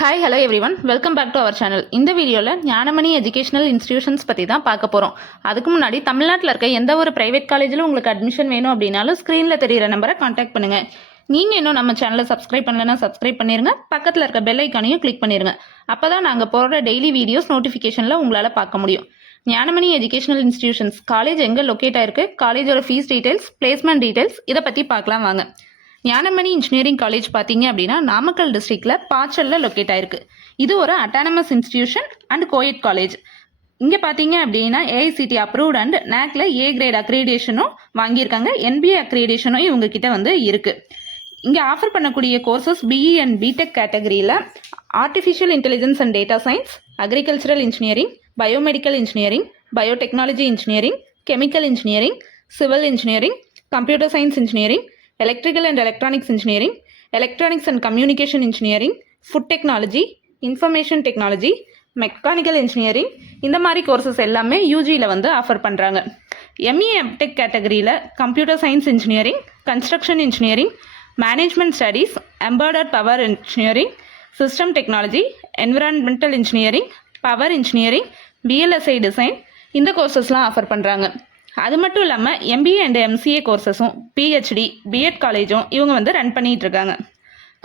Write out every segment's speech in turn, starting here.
Hi hello everyone, welcome back to our channel. இந்த வீடியோவில் Gnanamani educational institutions பற்றி தான் பார்க்க போகிறோம். அதுக்கு முன்னாடி தமிழ்நாட்டில் இருக்க எந்த ஒரு ப்ரைவேட் காலேஜில் உங்களுக்கு அட்மிஷன் வேணும் அப்படின்னாலும் ஸ்க்ரீனில் தெரியிற நம்பரை காண்டாக்ட் பண்ணுங்கள். நீங்கள் இன்னும் நம்ம சேனலை சப்ஸ்கிரைப் பண்ணலைன்னா சப்ஸ்கிரைப் பண்ணிடுங்க. பக்கத்தில் இருக்க பெல் ஐக்கானையும் கிளிக் பண்ணிடுங்க. அப்போ தான் நாங்கள் போடுற டெய்லி வீடியோஸ் நோட்டிஃபிகேஷனில் உங்களால் பார்க்க முடியும். ஞானமணி எஜுகேஷனல் இன்ஸ்டிடியூஷன்ஸ் காலேஜ் எங்கே லொக்கேட் ஆயிருக்கு, காலேஜோட ஃபீஸ் டீடைல்ஸ், பிளேஸ்மெண்ட் டீடைல்ஸ் இதை பற்றி பார்க்கலாம் வாங்க. ஞானமணி இன்ஜினியரிங் காலேஜ் பார்த்தீங்க அப்படின்னா நாமக்கல் டிஸ்ட்ரிக்டில் பாச்சலில் லொக்கேட் ஆயிருக்கு. இது ஒரு autonomous institution and co-ed college. இங்கே பார்த்தீங்க அப்படின்னா ஏஐசிடி அப்ரூவ்ட் அண்ட் நேக்ல ஏ கிரேட் அக்ரிடேஷனும் வாங்கியிருக்காங்க. என்பிஏ அக்ரிடேஷனும் இவங்க கிட்ட வந்து இருக்கு. இங்கே ஆஃபர் பண்ணக்கூடிய கோர்சஸ் பிஇ அண்ட் பிடெக் கேட்டகரியில் artificial intelligence and data science, agricultural engineering, biomedical engineering, biotechnology engineering, chemical engineering, civil engineering, computer science engineering, electrical and electronics engineering, electronics and communication engineering, food technology, information technology, mechanical engineering, இந்த மாதிரி courses எல்லாமே யூஜியில் வந்து offer பண்ணுறாங்க. ME MTech கேட்டகரியில் computer science engineering, construction engineering, management studies, embedded power engineering, system technology, environmental engineering, power engineering, BLSI design இந்த கோர்சஸ்லாம் offer பண்ணுறாங்க. அது மட்டும் இல்லாமல் எம்பிஏ அண்ட் எம்சிஏ கோர்சஸும் பிஹெச்டி பிஎட் காலேஜும் இவங்க வந்து ரன் பண்ணிகிட்டு இருக்காங்க.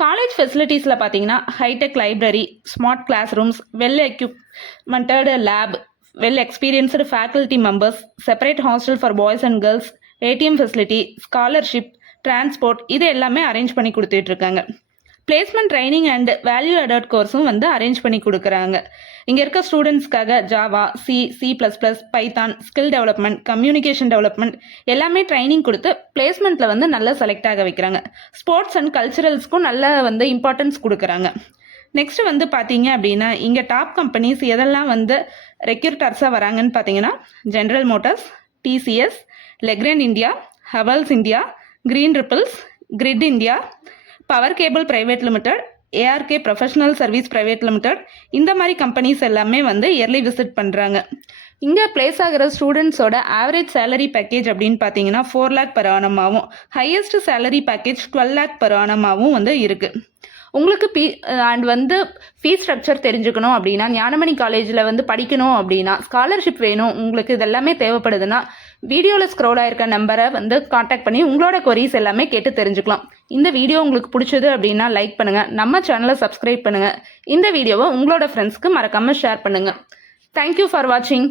காலேஜ் ஃபெசிலிட்டிஸில் பார்த்தீங்கன்னா hi-tech library, smart class rooms, well equipmented lab, well experienced faculty members, separate hostel for boys and girls, ATM facility, scholarship, transport இது எல்லாமே அரேஞ்ச் பண்ணி கொடுத்துட்ருக்காங்க. Placement training and value added கோர்ஸும் வந்து அரேஞ்ச் பண்ணி கொடுக்குறாங்க. இங்கே இருக்க ஸ்டூடெண்ட்ஸ்க்காக ஜாவா, சி++, Python, skill development, communication development எல்லாமே ட்ரைனிங் கொடுத்து பிளேஸ்மெண்ட்டில் வந்து நல்லா செலக்ட் ஆக வைக்கிறாங்க. ஸ்போர்ட்ஸ் அண்ட் கல்ச்சுரல்ஸ்க்கும் நல்லா வந்து இம்பார்ட்டன்ஸ் கொடுக்குறாங்க. நெக்ஸ்ட் வந்து பார்த்தீங்க அப்படின்னா இங்கே டாப் கம்பெனிஸ் எதெல்லாம் வந்து ரெக்ரூட்டர்ஸாக வராங்கன்னு பார்த்தீங்கன்னா General Motors, TCS, Legrand India, Havells India, Green Ripples, Grid India, power cable private limited, ARK professional service private limited இந்த மாதிரி கம்பெனிஸ் எல்லாமே வந்து இயர்லி விசிட் பண்ணுறாங்க. இங்கே பிளேஸ் ஆகிற ஸ்டூடெண்ட்ஸோட ஆவரேஜ் சேலரி பேக்கேஜ் அப்படின்னு பார்த்தீங்கன்னா 4 lakh per annum ஆகும். Highest salary package 12 lakh per annum ஆகும் வந்து இருக்குது. உங்களுக்கு வந்து ஃபீஸ் ஸ்ட்ரக்சர் தெரிஞ்சுக்கணும் அப்படின்னா ஞானமணி காலேஜில் வந்து படிக்கணும் அப்படின்னா ஸ்காலர்ஷிப் வேணும் உங்களுக்கு இதெல்லாமே தேவைப்படுதுன்னா வீடியோவில் ஸ்க்ரோல் ஆயிருக்க நம்பரை வந்து காண்டாக்ட் பண்ணி உங்களோட கொரீஸ் எல்லாமே கேட்டு தெரிஞ்சுக்கலாம். இந்த வீடியோ உங்களுக்கு பிடிச்சது அப்படின்னா லைக் பண்ணுங்கள், நம்ம சேனலை சப்ஸ்கிரைப் பண்ணுங்கள், இந்த வீடியோவை உங்களோட ஃப்ரெண்ட்ஸ்க்கு மறக்காமல் ஷேர் பண்ணுங்கள். தேங்க்யூ ஃபார் வாட்சிங்.